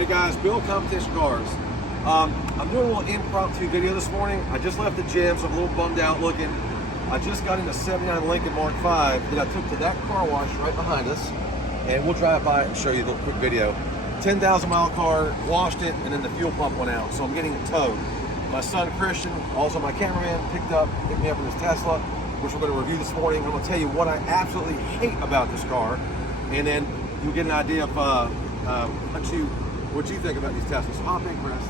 Hey guys, Bill Competition Cars. I'm doing a little impromptu video this morning. I just left the gym, so I'm a little bummed out looking. I just got in a 79 Lincoln Mark V that I took to that car wash right behind us, and we'll drive by and show you a little quick video. 10,000 mile car, washed it, and then the fuel pump went out, so I'm getting it towed. My son Christian, also my cameraman, picked me up in his Tesla, which we're going to review this morning. I'm going to tell you what I absolutely hate about this car, and then you'll get an idea of what you think about these Teslas. So hop in, Chris.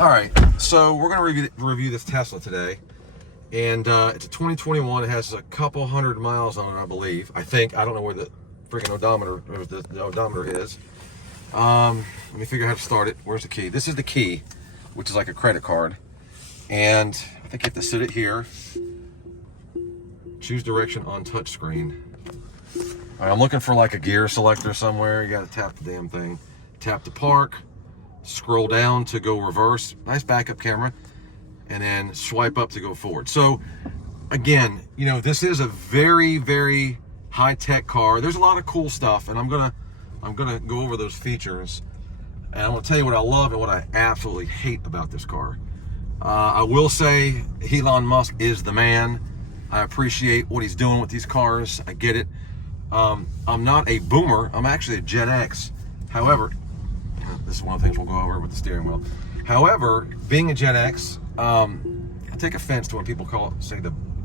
All right, so we're going to review this Tesla today, and it's a 2021. It has a couple hundred miles on it, I believe. I don't know where the freaking odometer or the odometer is. Let me figure out how to start it. Where's the key? This is the key, which is like a credit card, and I think you have to sit it here. Choose direction on touchscreen. All right, I'm looking for like a gear selector somewhere. You got to tap the damn thing. Tap to park. Scroll down to go reverse. Nice backup camera. And then swipe up to go forward. So again, you know, this is a very, very high-tech car. There's a lot of cool stuff, and I'm gonna go over those features. And I'm gonna tell you what I love and what I absolutely hate about this car. I will say Elon Musk is the man. I appreciate what he's doing with these cars. I get it. I'm not a boomer. I'm actually a Gen X. However, this is one of the things we'll go over with the steering wheel. However, being a Gen X, I take offense to when people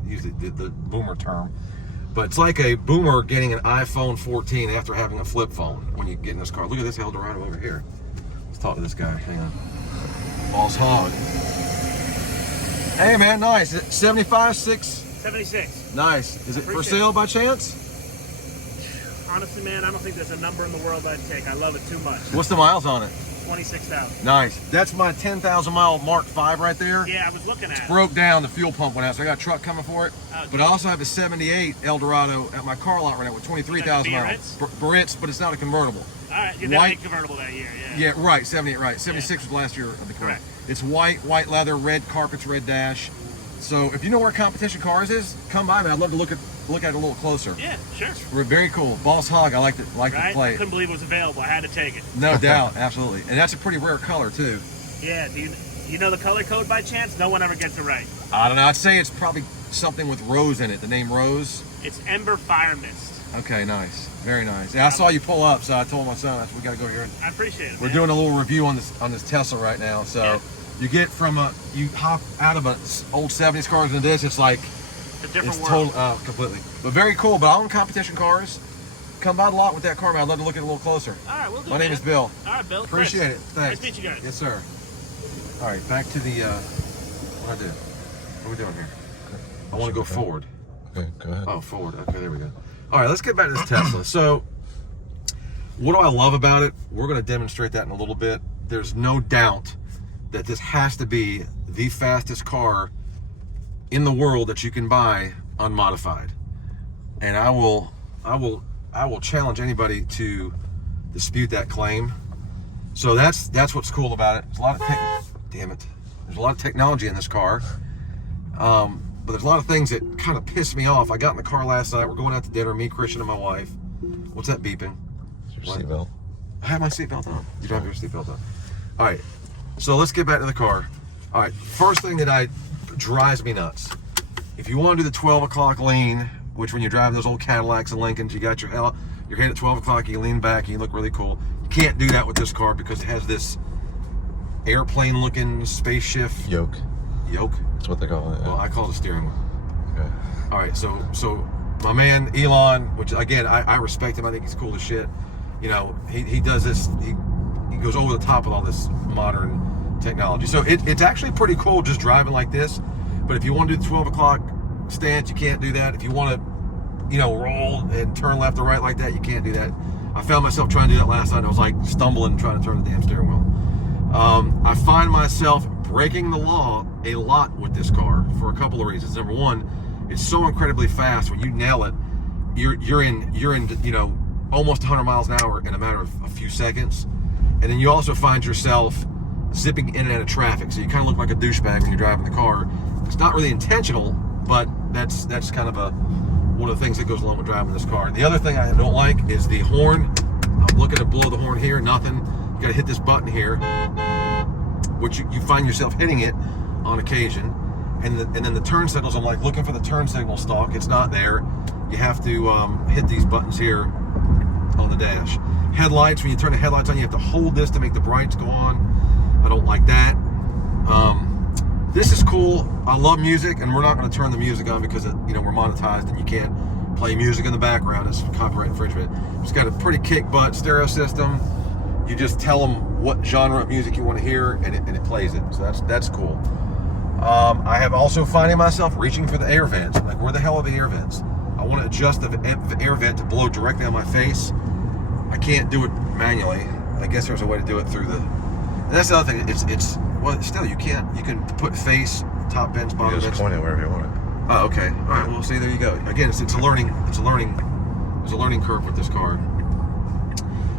use the boomer term. But it's like a boomer getting an iPhone 14 after having a flip phone when you get in this car. Look at this Eldorado over here. Let's talk to this guy. Hang on. Boss Hog. Hey man, nice. 75, 76. Nice. Is it for sale by chance? Honestly, man, I don't think there's a number in the world I'd take. I love it too much. What's the miles on it? 26,000. Nice. That's my 10,000 mile Mark V right there. Yeah, I was looking at it. Broke down, the fuel pump went out, so I got a truck coming for it. Oh, but I also have a 78 Eldorado at my car lot right now with 23,000 miles. Barrett's, but it's not a convertible. All right, you definitely convertible that year, yeah. Yeah, right, 78, right. 76 was last year of the car. Correct. It's white leather, red carpets, red dash. So if you know where Competition Cars is, come by, man. I'd love to look at it a little closer. Yeah, sure. We're very cool. Boss Hog, I like to play I it. couldn't believe it was available. I had to take it. No doubt, absolutely. And that's a pretty rare color too. Yeah, do you know the color code by chance? No one ever gets it right. I don't know. I'd say it's probably something with rose in it. The name Rose. It's Ember Fire Mist. Okay, nice. Very nice. Yeah, I saw you pull up, so I told my son, we got to go here. I appreciate it. We're doing a little review on this Tesla right now. So yeah. you get from you hop out of an old 70s cars into this, it's like a different world. world. Completely. But very cool. But I own Competition Cars. Come by the lot with that car, man. I'd love to look at it a little closer. All right, we'll do it. My name is Bill. All right, Bill. Appreciate it. Thanks. Nice to meet you guys. Yes, sir. All right, back to the what I do. What are we doing here? I want to go forward. Okay, go ahead. Oh, forward. Okay, there we go. All right, let's get back to this Tesla. So, what do I love about it? We're going to demonstrate that in a little bit. There's no doubt that this has to be the fastest car in the world that you can buy unmodified. And I will challenge anybody to dispute that claim. So that's what's cool about it. There's a lot of There's a lot of technology in this car. But there's a lot of things that kind of piss me off. I got in the car last night. We're going out to dinner, me, Christian, and my wife. What's that beeping? It's your seatbelt. I have my seatbelt on. You don't have your seatbelt on. All right. So let's get back to the car. All right. First thing that drives me nuts. If you want to do the 12 o'clock lean, which when you're driving those old Cadillacs and Lincolns, you got your head at 12 o'clock, you lean back, and you look really cool. You can't do that with this car because it has this airplane-looking spaceship Yoke. That's what they call it. Yeah. Well, I call it a steering wheel. Okay. All right, so my man Elon, which again I respect him. I think he's cool as shit. You know, he does this. He goes over the top with all this modern technology. So it's actually pretty cool just driving like this. But if you want to do the 12 o'clock stance, you can't do that. If you want to, roll and turn left or right like that, you can't do that. I found myself trying to do that last night. I was like stumbling trying to turn the damn steering wheel. I find myself breaking the law a lot with this car for a couple of reasons. Number one, it's so incredibly fast. When you nail it, you're in almost 100 miles an hour in a matter of a few seconds. And then you also find yourself zipping in and out of traffic. So you kind of look like a douchebag when you're driving the car. It's not really intentional, but that's kind of one of the things that goes along with driving this car. And the other thing I don't like is the horn. I'm looking to blow the horn here, nothing. You gotta hit this button here, which you find yourself hitting it on occasion. And then the turn signals, I'm like looking for the turn signal stalk. It's not there. You have to hit these buttons here on the dash. Headlights, when you turn the headlights on, you have to hold this to make the brights go on. I don't like that. This is cool. I love music, and we're not going to turn the music on because we're monetized and you can't play music in the background. It's copyright infringement. It's got a pretty kick butt stereo system. You just tell them what genre of music you want to hear, and it plays it. So that's cool. I have also finding myself reaching for the air vents. Like, where the hell are the air vents? I want to adjust the air vent to blow directly on my face. I can't do it manually. I guess there's a way to do it through the. And that's the other thing. It's well, still you can't. You can put face, top vents, bottom vents. You just point it wherever you want it. Oh, okay. All right. Well, see, there you go. Again, it's a learning. There's a learning curve with this car.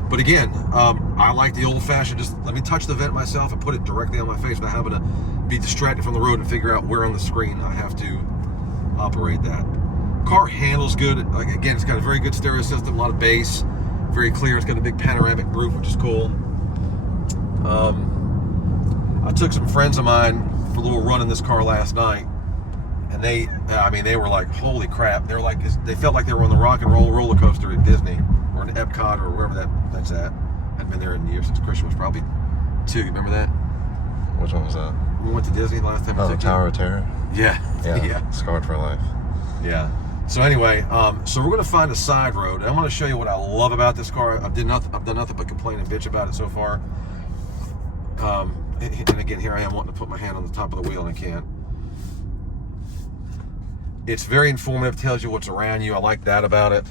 But again, I like the old-fashioned. Just let me touch the vent myself and put it directly on my face without having to be distracted from the road and figure out where on the screen I have to operate that. Car handles good. Like, again, it's got a very good stereo system, a lot of bass, very clear. It's got a big panoramic roof, which is cool. I took some friends of mine for a little run in this car last night, and they were like, holy crap. They were like, they felt like they were on the rock and roll roller coaster at Disney or in Epcot or wherever that's at. I hadn't been there in years since Christian was probably 2. You remember that? Which one was that? We went to Disney last time. Oh, the Tower of Terror? Yeah. Yeah. Scarred for life. Yeah. So anyway, so we're going to find a side road, and I'm going to show you what I love about this car. I've done nothing but complain and bitch about it so far. And again, here I am wanting to put my hand on the top of the wheel, and I can't. It's very informative, tells you what's around you. I like that about it.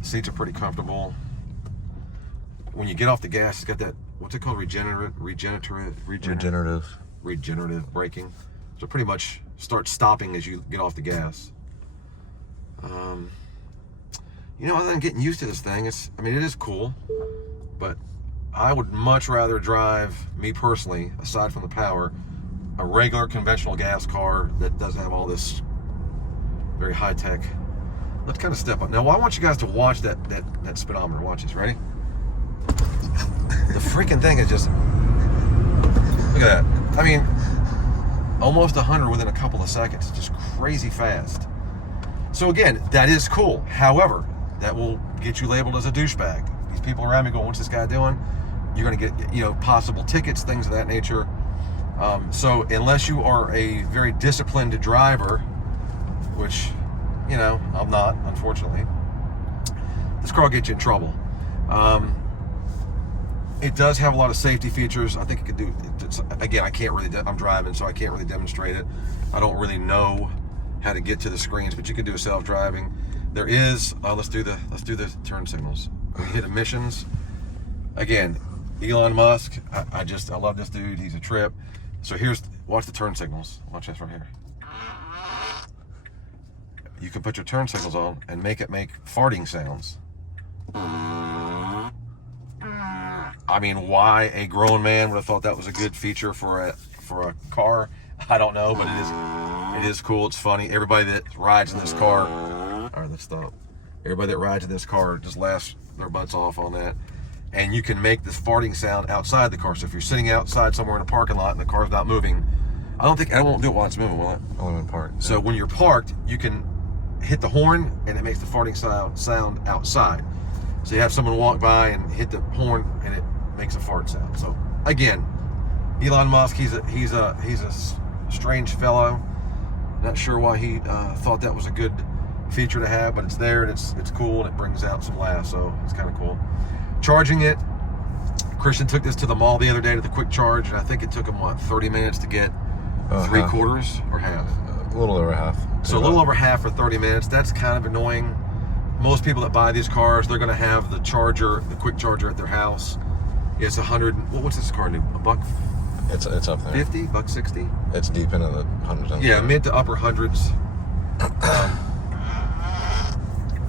Seats are pretty comfortable. When you get off the gas, it's got that, what's it called? Regenerative braking. So pretty much start stopping as you get off the gas. Other than getting used to this thing, it is cool, but I would much rather drive, me personally, aside from the power, a regular conventional gas car that doesn't have all this very high tech. Let's kind of step up. Now, I want you guys to watch that speedometer. Watch this. Ready? The freaking thing is just, look at that. Almost 100 within a couple of seconds. It's just crazy fast. So again, that is cool. However, that will get you labeled as a douchebag. These people around me going, what's this guy doing? You're going to get, possible tickets, things of that nature. So unless you are a very disciplined driver, which, I'm not, unfortunately, this car will get you in trouble. It does have a lot of safety features. I think it could do, again, I'm driving, so I can't really demonstrate it. I don't really know how to get to the screens, but you can do a self-driving. There is, let's do the turn signals. We hit emissions. Again, Elon Musk, I love this dude. He's a trip. So watch the turn signals. Watch this right here. You can put your turn signals on and make it make farting sounds. Why a grown man would have thought that was a good feature for a car, I don't know, but it is cool. It's funny. Everybody that rides in this car, all right, let's stop. Everybody that rides in this car just laughs their butts off on that. And you can make this farting sound outside the car. So if you're sitting outside somewhere in a parking lot and the car's not moving, I won't do it while it's moving, will it? Only when parked. So when you're parked, you can hit the horn and it makes the farting sound outside. So you have someone walk by and hit the horn and it makes a fart sound. So again, Elon Musk, he's a strange fellow. Not sure why he thought that was a good feature to have, but it's there and it's cool and it brings out some laughs. So it's kind of cool. Charging it, Christian took this to the mall the other day to the quick charge, and I think it took him 30 minutes to get 3/4 or half. A little over half. So a little over half for 30 minutes. That's kind of annoying. Most people that buy these cars, they're going to have the quick charger at their house. It's 100. What's this car do? $1? It's up there. $50, $1.60. It's deep into the hundreds. Yeah, mid to upper hundreds.